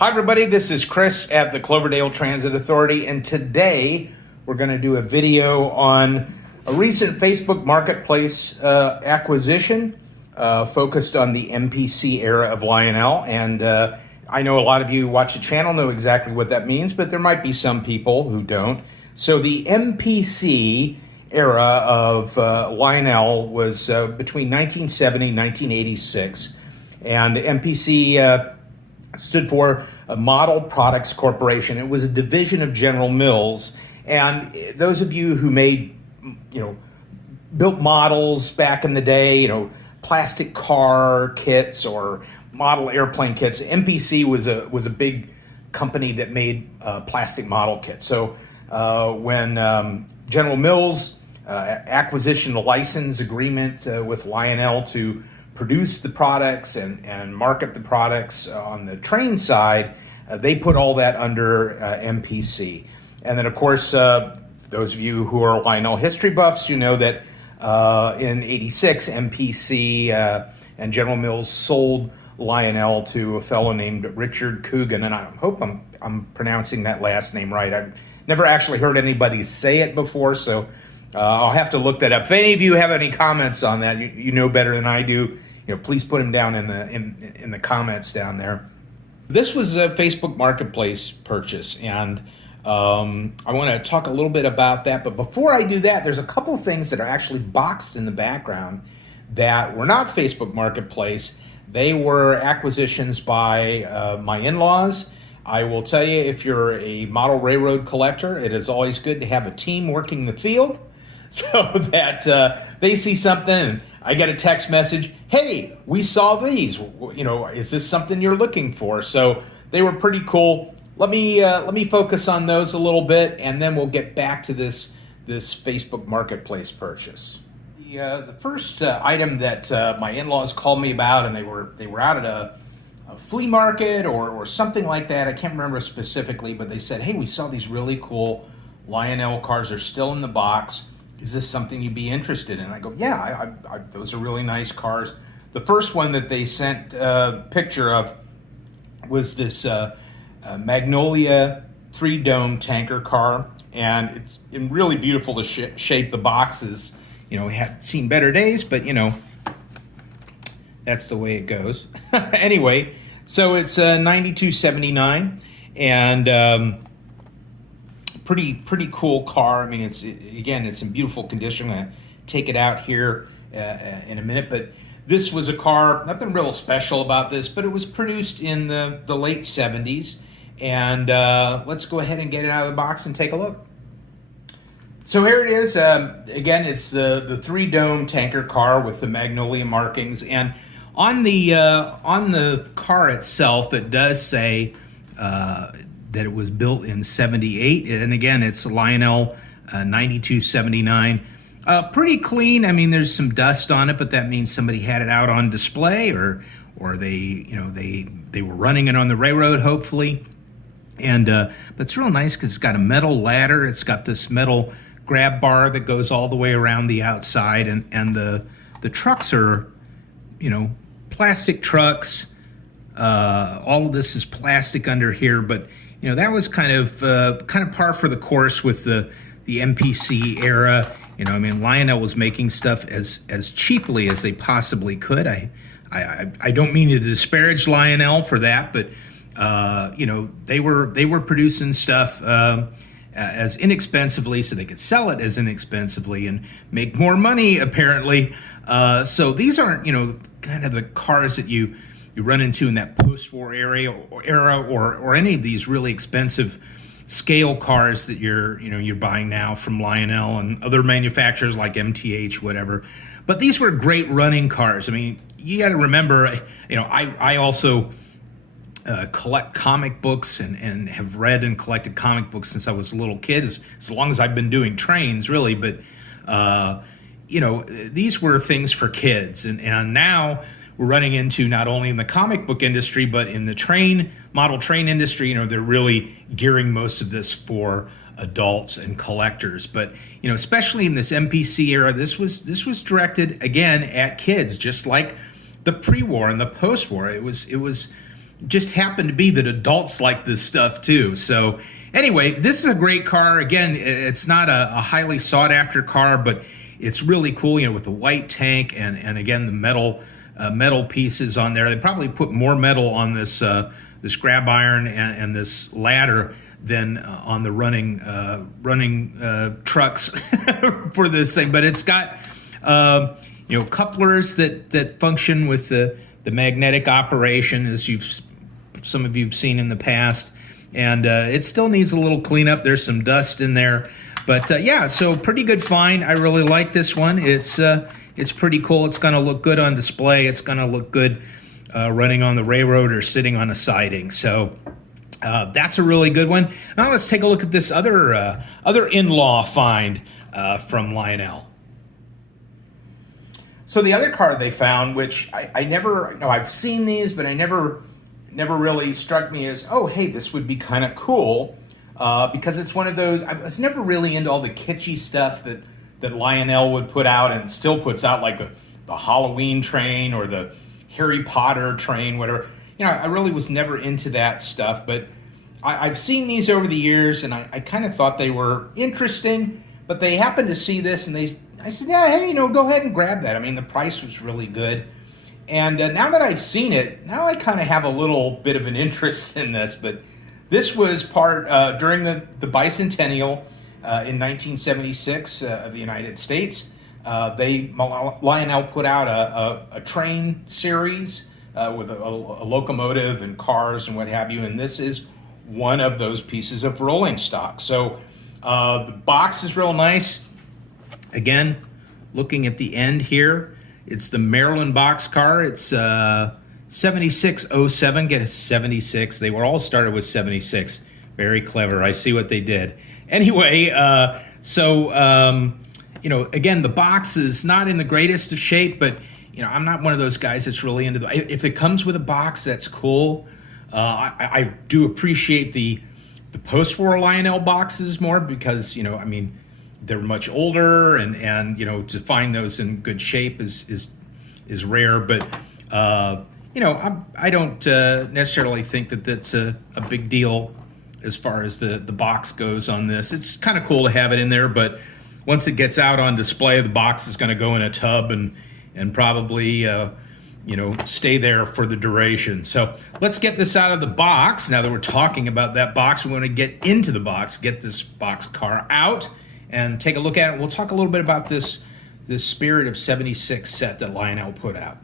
Hi everybody, this is Chris at the Cloverdale Transit Authority, and today we're going to do a video on a recent Facebook Marketplace acquisition focused on the MPC era of Lionel. And I know a lot of you who watch the channel know exactly what that means, but there might be some people who don't. So the MPC era of Lionel was between 1970 and 1986, and MPC stood for Model Products Corporation. It was a division of General Mills. And those of you who made, built models back in the day, plastic car kits or model airplane kits, MPC was a big company that made plastic model kits. So when General Mills acquisition license agreement with Lionel to produce the products and market the products on the train side, they put all that under MPC. And then, of course, those of you who are Lionel history buffs, you know that in '86, MPC and General Mills sold Lionel to a fellow named Richard Coogan, and I hope I'm pronouncing that last name right. I've never actually heard anybody say it before, so I'll have to look that up. If any of you have any comments on that, you know better than I do, please put them down in the comments down there. This was a Facebook Marketplace purchase, and I want to talk a little bit about that. But before I do that, there's a couple of things that are actually boxed in the background that were not Facebook Marketplace. They were acquisitions by my in-laws. I will tell you, if you're a model railroad collector, it is always good to have a team working the field so that they see something and I get a text message, hey, we saw these, is this something you're looking for? So they were pretty cool. Let me focus on those a little bit, and then we'll get back to this Facebook Marketplace purchase. The first item that my in-laws called me about, and they were out at a flea market or something like that. I can't remember specifically, but they said, hey, we saw these really cool Lionel cars. They're still in the box. Is this something you'd be interested in? And I go, yeah, those are really nice cars. The first one that they sent a picture of was this Magnolia 3-dome tanker car, and it's in really beautiful shape. The boxes, had seen better days, but that's the way it goes. Anyway, so it's $92.79, and pretty cool car. I mean, it's in beautiful condition. I'm gonna take it out here in a minute, but this was a car, nothing real special about this, but it was produced in the late 70s. And let's go ahead and get it out of the box and take a look. So here it is. Again, it's the 3-dome tanker car with the Magnolia markings. And on the car itself, it does say that it was built in 78. And again, it's Lionel 9279. Pretty clean. I mean, there's some dust on it, but that means somebody had it out on display, or they were running it on the railroad, hopefully. And but it's real nice because it's got a metal ladder. It's got this metal grab bar that goes all the way around the outside, and the trucks are, plastic trucks. All of this is plastic under here, but that was kind of par for the course with the MPC era. Lionel was making stuff as cheaply as they possibly could. I don't mean to disparage Lionel for that, but they were producing stuff as inexpensively so they could sell it as inexpensively and make more money, apparently. So these aren't kind of the cars that you run into in that post-war era or any of these really expensive scale cars that you're buying now from Lionel and other manufacturers like MTH, whatever. But these were great running cars. I mean, you got to remember, I also collect comic books and have read and collected comic books since I was a little kid, as long as I've been doing trains, really. But these were things for kids, and now we're running into, not only in the comic book industry, but in the model train industry, they're really gearing most of this for adults and collectors. But especially in this MPC era, this was directed again at kids, just like the pre-war and the post-war. It was just happened to be that adults like this stuff too. So anyway, this is a great car. Again, it's not a highly sought after car, but it's really cool, with the white tank and again, the metal pieces on there. They probably put more metal on this grab iron and this ladder than on the running trucks for this thing. But it's got couplers that function with the magnetic operation, as some of you've seen in the past, and it still needs a little cleanup. There's some dust in there, but yeah, so pretty good find. I really like this one. It's pretty cool. It's going to look good on display. It's going to look good running on the railroad or sitting on a siding. So that's a really good one. Now let's take a look at this other in-law find from Lionel. So the other car they found, which I never, I've seen these, but I never really struck me as, oh, hey, this would be kind of cool, because it's one of those, I was never really into all the kitschy stuff that Lionel would put out and still puts out, like the Halloween train or the Harry Potter train, whatever. I really was never into that stuff, but I've seen these over the years, and I kind of thought they were interesting, but they happened to see this, and I said, yeah, hey, go ahead and grab that. I mean, the price was really good. And now that I've seen it, now I kind of have a little bit of an interest in this. But this was part during the bicentennial in 1976 of the United States. Lionel put out a train series with a locomotive and cars and what have you. And this is one of those pieces of rolling stock. So the box is real nice. Again, looking at the end here, it's the Maryland boxcar. It's 7607. Get a 76. They were all started with 76. Very clever. I see what they did. Anyway, again, the box is not in the greatest of shape, but I'm not one of those guys that's really into if it comes with a box, that's cool. I do appreciate the post-war Lionel boxes more because they're much older, and to find those in good shape is rare. But I don't necessarily think that that's a big deal as far as the box goes on this. It's kind of cool to have it in there, but once it gets out on display, the box is going to go in a tub and probably stay there for the duration. So let's get this out of the box. Now that we're talking about that box, we want to get into the box, get this box car out, and take a look at it. We'll talk a little bit about this Spirit of 76 set that Lionel put out.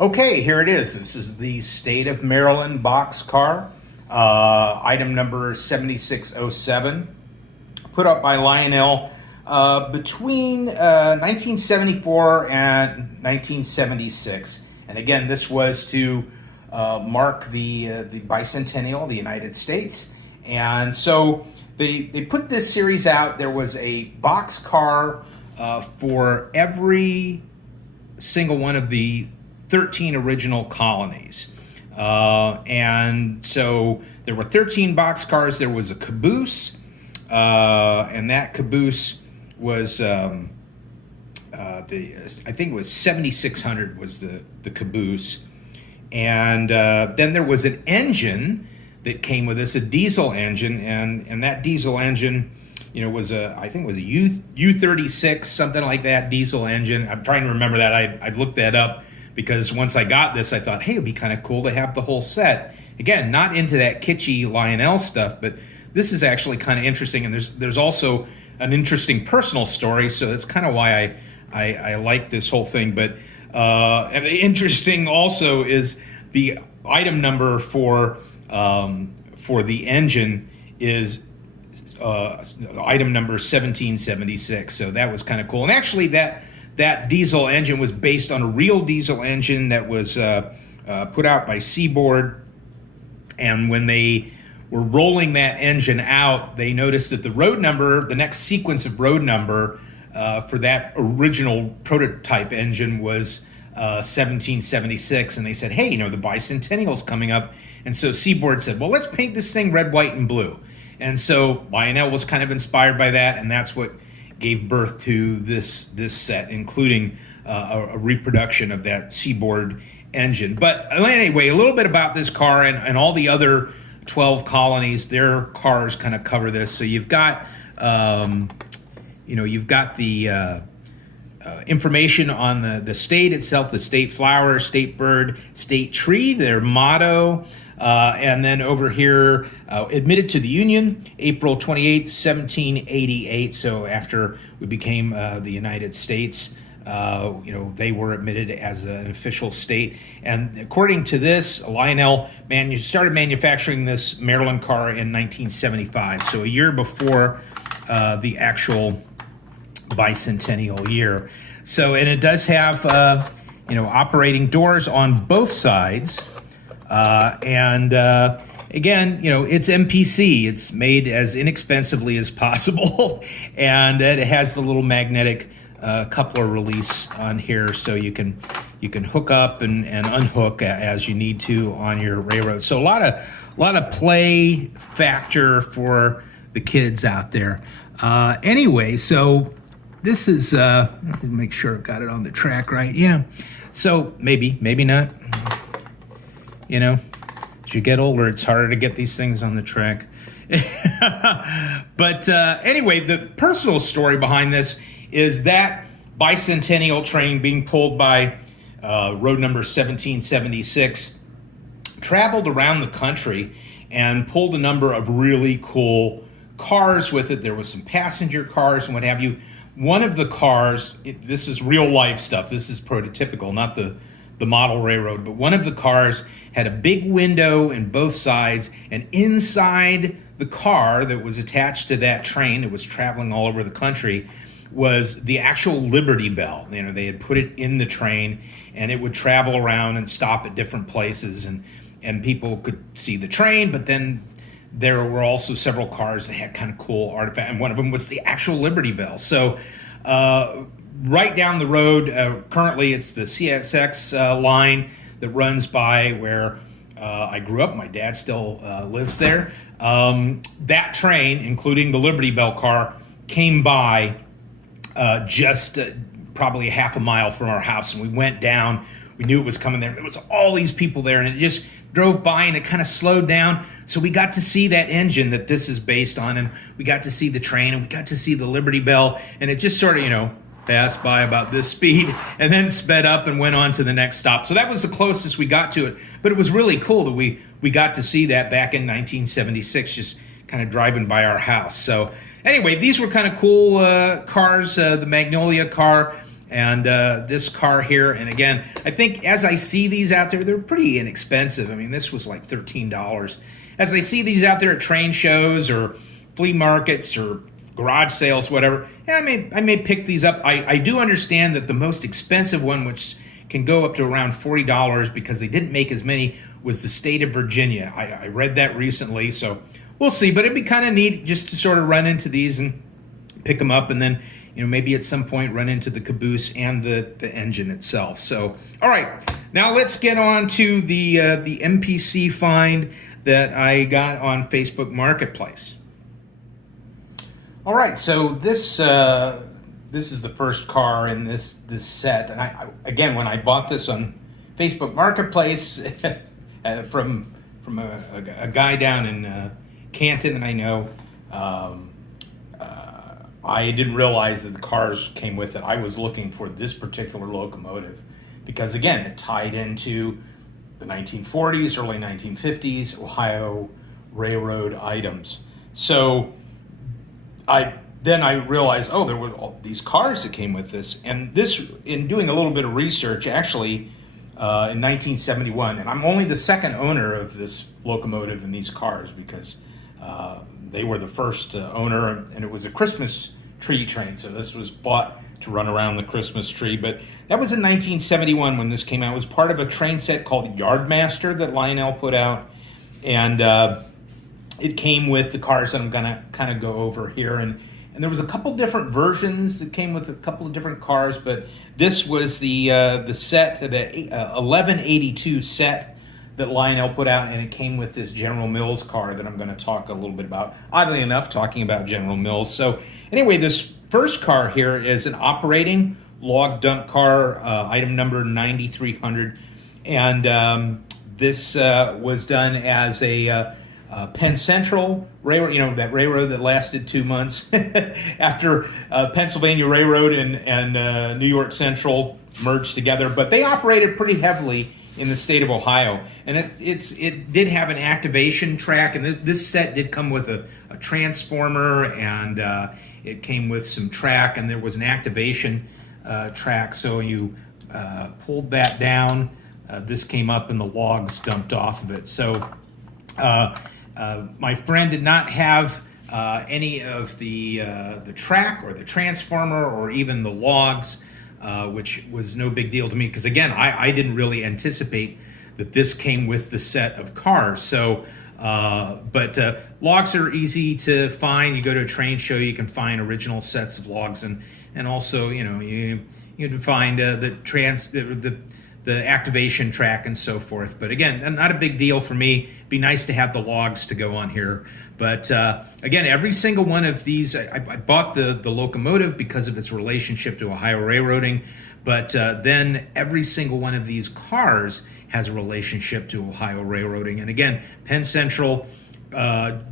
Okay, here it is. This is the State of Maryland box car, item number 7607, put up by Lionel between 1974 and 1976. And again, this was to mark the bicentennial of the United States. And so they put this series out. There was a box car for every single one of the 13 original colonies. And so there were 13 box cars. There was a caboose, and that caboose was, I think it was 7,600 was the caboose. And then there was an engine that came with this, a diesel engine, and that diesel engine, was I think it was a U36, something like that, diesel engine. I'm trying to remember that. I looked that up because once I got this, I thought, hey, it'd be kind of cool to have the whole set. Again, not into that kitschy Lionel stuff, but this is actually kind of interesting, and there's also an interesting personal story, so that's kind of why I like this whole thing. But and interesting also is the item number for the engine is item number 1776. So that was kind of cool. And actually, that diesel engine was based on a real diesel engine that was put out by Seaboard. And when they were rolling that engine out, they noticed that the next sequence of road number for that original prototype engine was 1776. And they said, hey, the bicentennial's coming up. And so Seaboard said, well, let's paint this thing red, white, and blue. And so Lionel was kind of inspired by that, and that's what gave birth to this set, including a reproduction of that Seaboard engine. But anyway, a little bit about this car and all the other 12 colonies, their cars kind of cover this. So you've got, you've got the information on the state itself, the state flower, state bird, state tree, their motto, and then over here, admitted to the Union, April 28th, 1788. So after we became the United States, they were admitted as an official state. And according to this, Lionel started manufacturing this Maryland car in 1975, so a year before the actual bicentennial year. So, and it does have, operating doors on both sides. Again, it's MPC. It's made as inexpensively as possible. And it has the little magnetic coupler release on here, so you can hook up and unhook as you need to on your railroad. So a lot of play factor for the kids out there. Anyway, so this is make sure I got it on the track right. Yeah. So maybe not. As you get older, it's harder to get these things on the track. But anyway, the personal story behind this is that bicentennial train being pulled by road number 1776 traveled around the country and pulled a number of really cool cars with it. There was some passenger cars and what have you. One of the cars, this is real life stuff. This is prototypical, not the model railroad, but one of the cars had a big window in both sides, and inside the car that was attached to that train that was traveling all over the country was the actual Liberty Bell. They had put it in the train, and it would travel around and stop at different places, and people could see the train, but then there were also several cars that had kind of cool artifacts, and one of them was the actual Liberty Bell. So right down the road, currently it's the CSX line that runs by where I grew up. My dad still lives there. That train, including the Liberty Bell car, came by just probably a half a mile from our house, and we went down. We knew it was coming there. There was all these people there, and it just drove by, and it kind of slowed down. So we got to see that engine that this is based on, and we got to see the train, and we got to see the Liberty Bell, and it just sort of, passed by about this speed and then sped up and went on to the next stop. So that was the closest we got to it. But it was really cool that we got to see that back in 1976, just kind of driving by our house. So anyway, these were kind of cool cars, the Magnolia car and this car here. And again, I think as I see these out there, they're pretty inexpensive. I mean, this was like $13. As I see these out there at train shows or flea markets or garage sales, whatever, I may pick these up. I do understand that the most expensive one, which can go up to around $40 because they didn't make as many, was the state of Virginia. I read that recently, so we'll see. But it'd be kind of neat just to sort of run into these and pick them up, and then maybe at some point run into the caboose and the engine itself. So, all right, now let's get on to the MPC find that I got on Facebook Marketplace. All right, so this is the first car in this set, and I again, when I bought this on Facebook Marketplace from a guy down in Canton that I know, I didn't realize that the cars came with it. I was looking for this particular locomotive because, again, it tied into the 1940s, early 1950s Ohio Railroad items. So I realized, there were all these cars that came with this. And this, in doing a little bit of research, actually in 1971, and I'm only the second owner of this locomotive and these cars because they were the first owner, and it was a Christmas tree train. So this was bought to run around the Christmas tree. But that was in 1971 when this came out. It was part of a train set called Yardmaster that Lionel put out. And it came with the cars that I'm going to kind of go over here. And there was a couple different versions that came with a couple of different cars. But this was the set, the 1182 set that Lionel put out, and it came with this General Mills car that I'm going to talk a little bit about. Oddly enough, talking about General Mills. So anyway, this first car here is an operating log dump car, item number 9300. And this was done as a Penn Central railroad, that railroad that lasted 2 months after Pennsylvania Railroad and New York Central merged together. But they operated pretty heavily in the state of Ohio, and it did have an activation track, and this set did come with a transformer, and it came with some track, and there was an activation track. So you pulled that down. This came up, and the logs dumped off of it. So my friend did not have any of the track or the transformer or even the logs, which was no big deal to me, because again, I didn't really anticipate that this came with the set of cars. So, but logs are easy to find. You go to a train show, you can find original sets of logs, and also you can find the activation track and so forth. But again, not a big deal for me. Be nice to have the logs to go on here. But again, every single one of these, I bought the locomotive because of its relationship to Ohio railroading, but then every single one of these cars has a relationship to Ohio railroading. And again, Penn Central,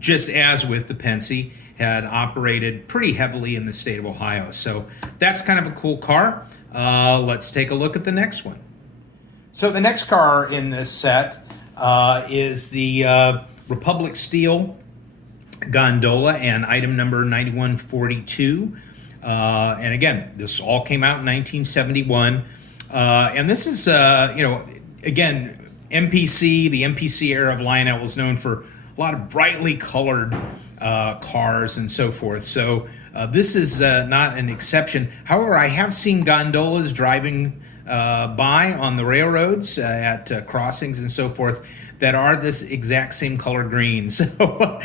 just as with the Pennsy, had operated pretty heavily in the state of Ohio. So that's kind of a cool car. Let's take a look at the next one. So the next car in this set is the Republic Steel gondola, and item number 9142. And again, this all came out in 1971. And this is, again, MPC, the MPC era of Lionel was known for a lot of brightly colored cars and so forth. So this is not an exception. However, I have seen gondolas driving by on the railroads at crossings and so forth that are this exact same color green. So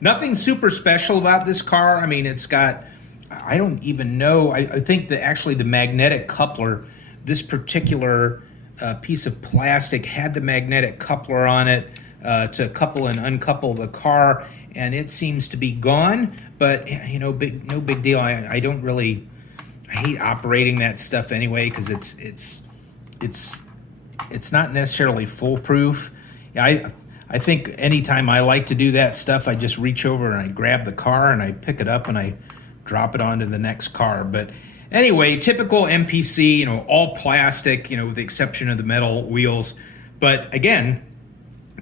nothing super special about this car. I mean, it's got, I don't even know, I think that actually the magnetic coupler, this particular piece of plastic had the magnetic coupler on it to couple and uncouple the car, and it seems to be gone. But no big deal. I don't really, I hate operating that stuff anyway, because it's not necessarily foolproof. I think anytime I like to do that stuff, I just reach over and I grab the car and I pick it up and I drop it onto the next car. But anyway, typical MPC, all plastic, with the exception of the metal wheels. But again,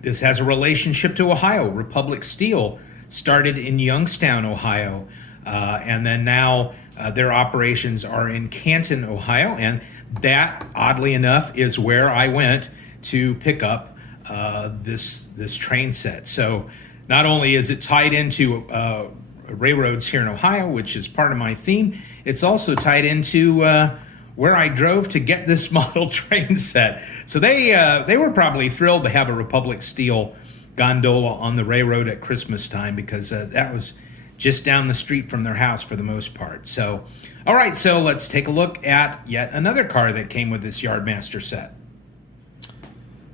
this has a relationship to Ohio. Republic Steel started in Youngstown, Ohio, and then now their operations are in Canton, Ohio, and that, oddly enough, is where I went to pick up this train set. So not only is it tied into railroads here in Ohio, which is part of my theme, it's also tied into where I drove to get this model train set. So they were probably thrilled to have a Republic Steel gondola on the railroad at Christmas time, because that was just down the street from their house for the most part. So, all right, so let's take a look at yet another car that came with this Yardmaster set.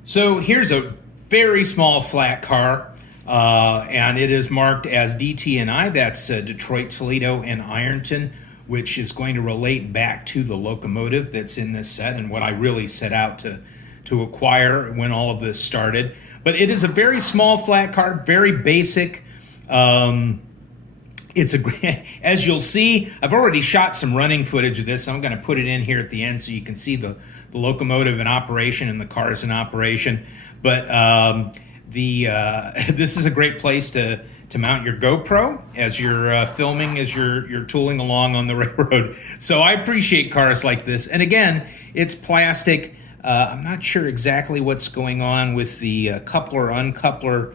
So here's a very small flat car, and it is marked as DT&I. That's Detroit, Toledo, and Ironton, which is going to relate back to the locomotive that's in this set and what I really set out to acquire when all of this started. But it is a very small flat car, very basic. It's as you'll see, I've already shot some running footage of this. I'm going to put it in here at the end so you can see the locomotive in operation and the cars in operation. But this is a great place to mount your GoPro as you're filming, as you're tooling along on the railroad. So I appreciate cars like this. And again, it's plastic. I'm not sure exactly what's going on with the coupler, uncoupler.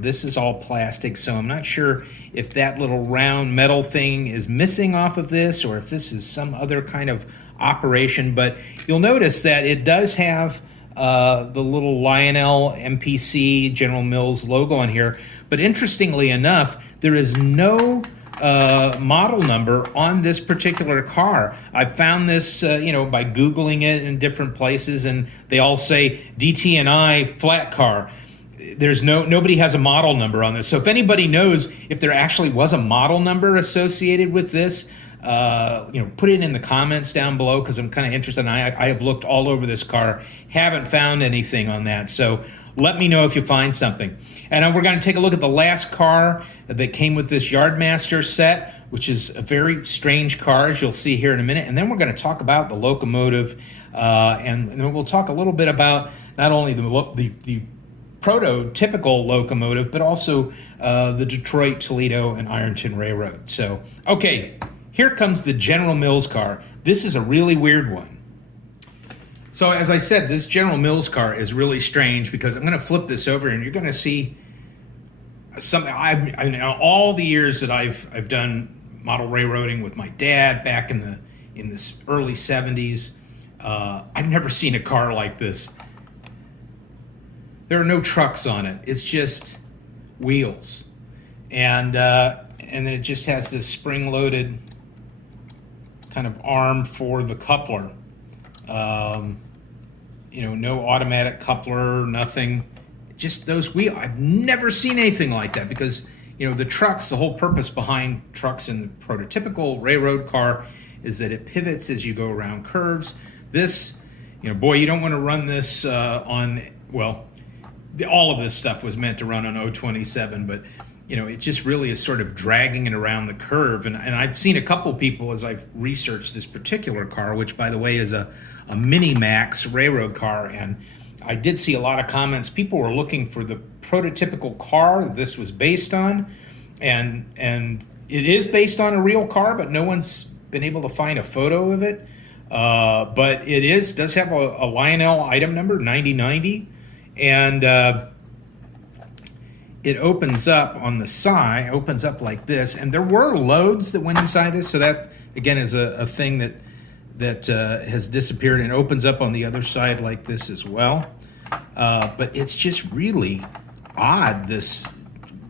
This is all plastic, so I'm not sure if that little round metal thing is missing off of this or if this is some other kind of operation. But you'll notice that it does have the little Lionel MPC General Mills logo on here. But interestingly enough, there is no model number on this particular car. I found this, by Googling it in different places, and they all say DT&I flat car. There's nobody has a model number on this. So if anybody knows if there actually was a model number associated with this, Put it in the comments down below, because I'm kind of interested. I have looked all over this car, haven't found anything on that. So let me know if you find something. And we're going to take a look at the last car that came with this Yardmaster set, which is a very strange car, as you'll see here in a minute. And then we're going to talk about the locomotive, and then we'll talk a little bit about not only the prototypical locomotive, but also the Detroit, Toledo, and Ironton Railroad. So, okay, here comes the General Mills car. This is a really weird one. So as I said, this General Mills car is really strange, because I'm going to flip this over and you're going to see something. All the years that I've done model railroading with my dad back in the early 70s, I've never seen a car like this. There are no trucks on it. It's just wheels, and then it just has this spring-loaded kind of arm for the coupler. No automatic coupler, nothing. Just those wheels. I've never seen anything like that, because the trucks, the whole purpose behind trucks in the prototypical railroad car is that it pivots as you go around curves. This, boy, you don't want to run this on, well, all of this stuff was meant to run on 027, but it just really is sort of dragging it around the curve. And I've seen a couple people, as I've researched this particular car, which by the way is a Mini Max railroad car, and I did see a lot of comments. People were looking for the prototypical car this was based on, and it is based on a real car, but no one's been able to find a photo of it. But it does have a Lionel item number 9090, and it opens up on the side, opens up like this, and there were loads that went inside this, so that again is a thing that has disappeared, and opens up on the other side like this as well. But it's just really odd, this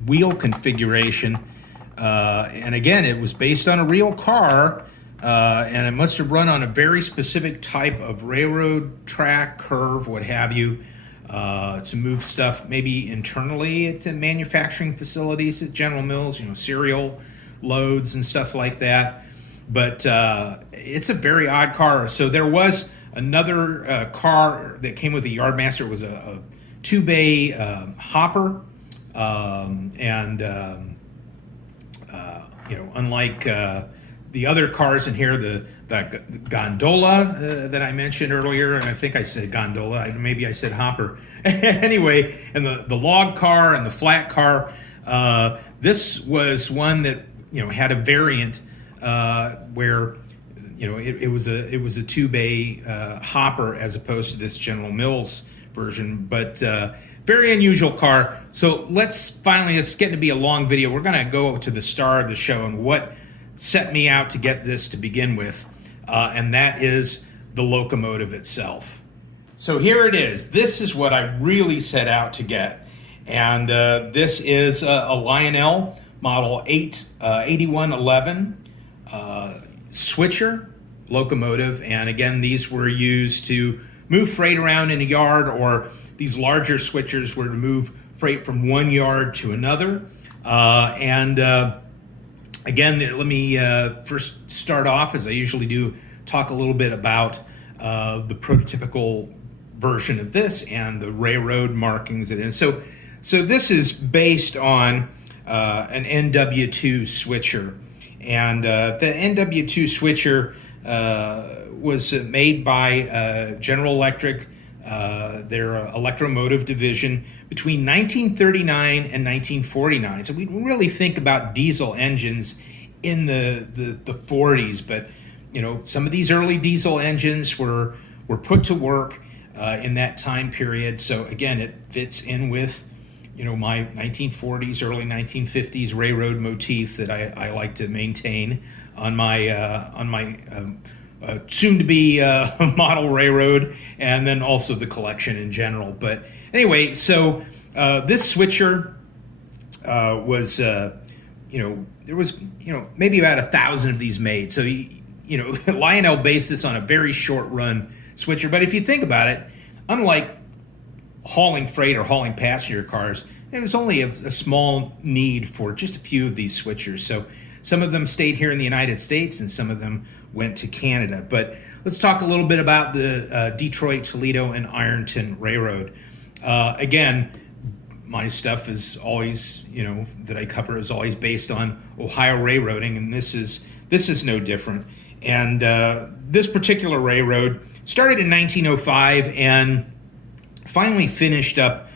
wheel configuration. And again, it was based on a real car, and it must have run on a very specific type of railroad track, curve, what have you, to move stuff maybe internally at the manufacturing facilities at General Mills, serial loads and stuff like that. But it's a very odd car. So there was another car that came with the Yardmaster. It was a two-bay hopper, unlike the other cars in here, the gondola that I mentioned earlier, and I think I said gondola, maybe I said hopper. Anyway, and the log car and the flat car, this was one that had a variant where it was a two-bay hopper as opposed to this General Mills version, but very unusual car. So let's get to be a long video. We're going to go to the star of the show and what set me out to get this to begin with, and that is the locomotive itself. So here it is. This is what I really set out to get, and this is a Lionel Model 8111 switcher locomotive, and again, these were used to move freight around in a yard, or these larger switchers were to move freight from one yard to another. Again, let me first start off, as I usually do, talk a little bit about the prototypical version of this and the railroad markings it is. So this is based on an NW2 switcher, and the NW2 switcher was made by General Electric, their electromotive division, between 1939 and 1949. So we really think about diesel engines in the 40s, but some of these early diesel engines were put to work in that time period. So again, it fits in with my 1940s, early 1950s railroad motif that I like to maintain on my soon-to-be model railroad, and then also the collection in general. But anyway, so this switcher was, there was, maybe about 1,000 of these made. So, Lionel based this on a very short-run switcher. But if you think about it, unlike hauling freight or hauling passenger cars, there was only a small need for just a few of these switchers. Some of them stayed here in the United States, and some of them went to Canada. But let's talk a little bit about the Detroit, Toledo, and Ironton Railroad. Again, my stuff is always, that I cover is always based on Ohio railroading, and this is no different. And this particular railroad started in 1905 and finally finished up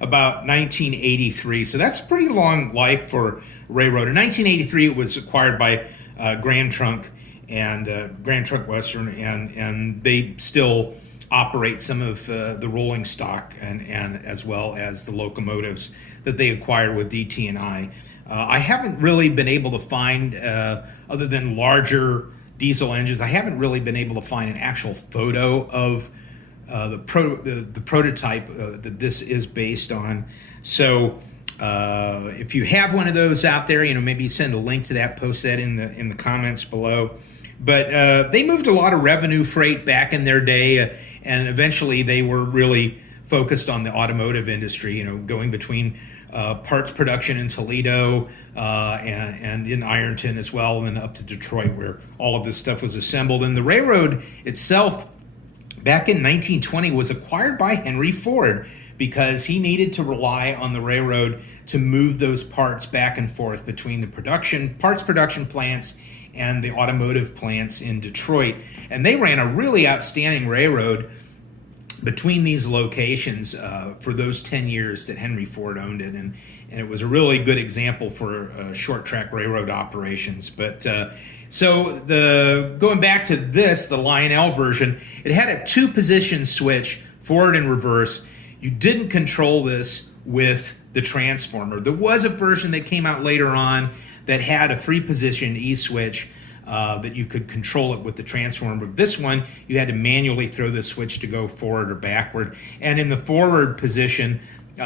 about 1983. So that's a pretty long life for railroad. In 1983, it was acquired by Grand Trunk Western, and they still operate some of the rolling stock and as well as the locomotives that they acquired with DT&I. I haven't really been able to find, other than larger diesel engines, I haven't really been able to find an actual photo of the prototype that this is based on. So if you have one of those out there, maybe send a link to that, post that in the comments below. But they moved a lot of revenue freight back in their day, and eventually they were really focused on the automotive industry, going between parts production in Toledo and in Ironton as well, and then up to Detroit, where all of this stuff was assembled. And the railroad itself, back in 1920, was acquired by Henry Ford because he needed to rely on the railroad to move those parts back and forth between the parts production plants and the automotive plants in Detroit. And they ran a really outstanding railroad between these locations for those 10 years that Henry Ford owned it. And it was a really good example for short track railroad operations. But going back to this, the Lionel version, it had a 2-position switch, forward and reverse. You didn't control this with the transformer. There was a version that came out later on that had a 3-position E-switch that you could control it with the transformer. But this one, you had to manually throw the switch to go forward or backward. And in the forward position you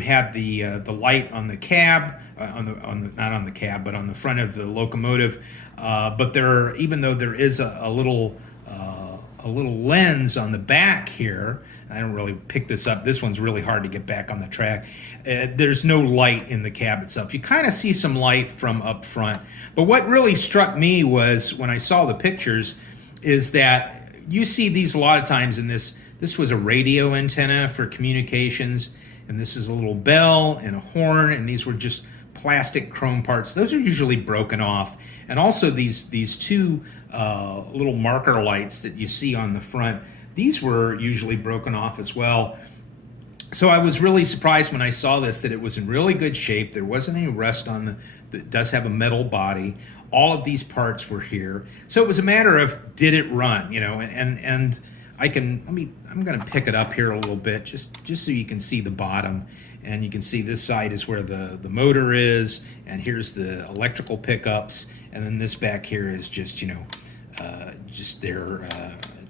have the light on the cab, not on the cab, but on the front of the locomotive. But even though there is a little lens on the back here, I don't really pick this up. This one's really hard to get back on the track. There's no light in the cab itself. You kind of see some light from up front. But what really struck me was when I saw the pictures is that you see these a lot of times in this. This was a radio antenna for communications, and this is a little bell and a horn, and these were just plastic chrome parts. Those are usually broken off. And also these two little marker lights that you see on the front, these were usually broken off as well. So I was really surprised when I saw this that it was in really good shape. There wasn't any rust on it does have a metal body. All of these parts were here. So it was a matter of, did it run, and I'm going to pick it up here a little bit just so you can see the bottom. And you can see this side is where the motor is, and here's the electrical pickups, and then this back here is just just there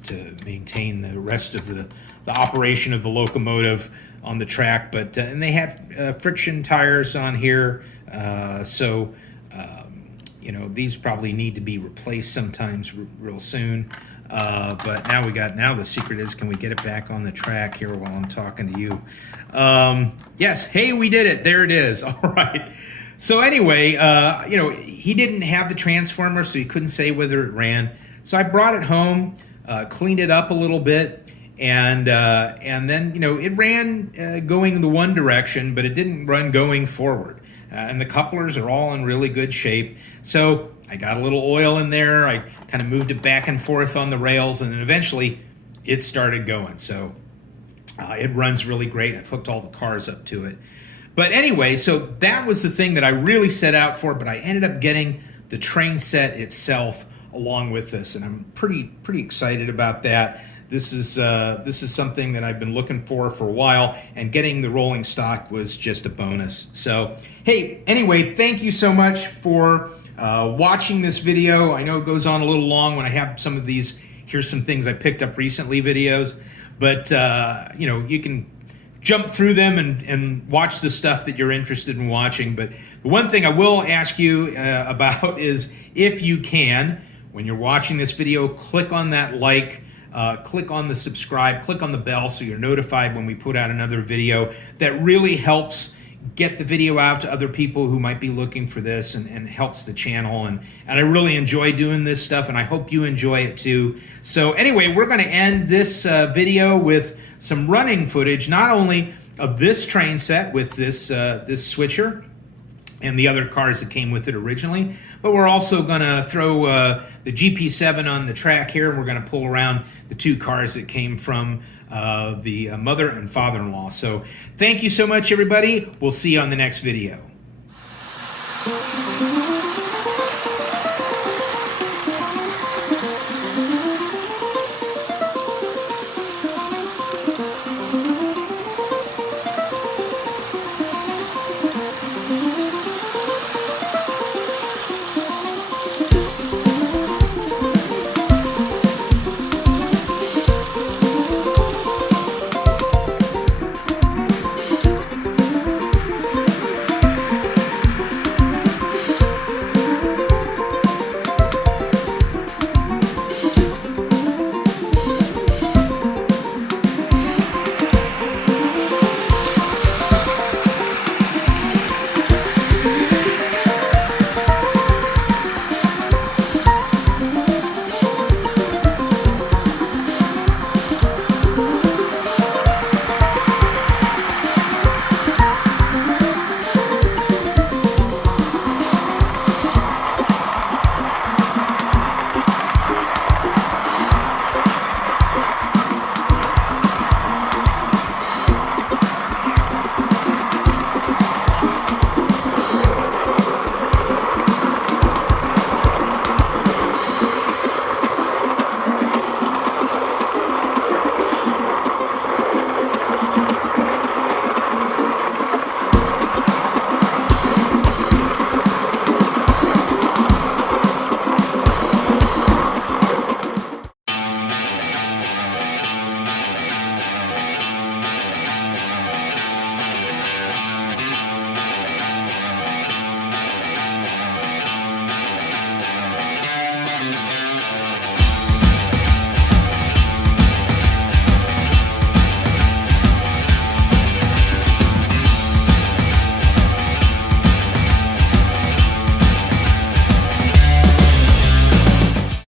to maintain the rest of the operation of the locomotive on the track. But and they had friction tires on here, so these probably need to be replaced sometimes real soon. But now the secret is, can we get it back on the track here while I'm talking to you? Yes, hey, we did it. There it is. All right. So anyway, he didn't have the transformer, so he couldn't say whether it ran. So I brought it home, cleaned it up a little bit, and then it ran going the one direction, but it didn't run going forward. And the couplers are all in really good shape. So I got a little oil in there. I kind of moved it back and forth on the rails, and then eventually it started going. So it runs really great. I've hooked all the cars up to it. But anyway, so that was the thing that I really set out for, but I ended up getting the train set itself along with this, and I'm pretty excited about that. This is something that I've been looking for a while, and getting the rolling stock was just a bonus. So, hey, anyway, thank you so much for watching this video. I know it goes on a little long when I have some of these, here's some things I picked up recently videos, but you can jump through them and watch the stuff that you're interested in watching. But the one thing I will ask you about is, if you can, when you're watching this video, click on that like, click on the subscribe, click on the bell so you're notified when we put out another video. That really helps get the video out to other people who might be looking for this, and helps the channel. And I really enjoy doing this stuff, and I hope you enjoy it too. So anyway, we're going to end this video with some running footage, not only of this train set with this switcher and the other cars that came with it originally, but we're also going to throw the GP7 on the track here, and we're going to pull around the two cars that came from the mother and father-in-law. So thank you so much, everybody. We'll see you on the next video.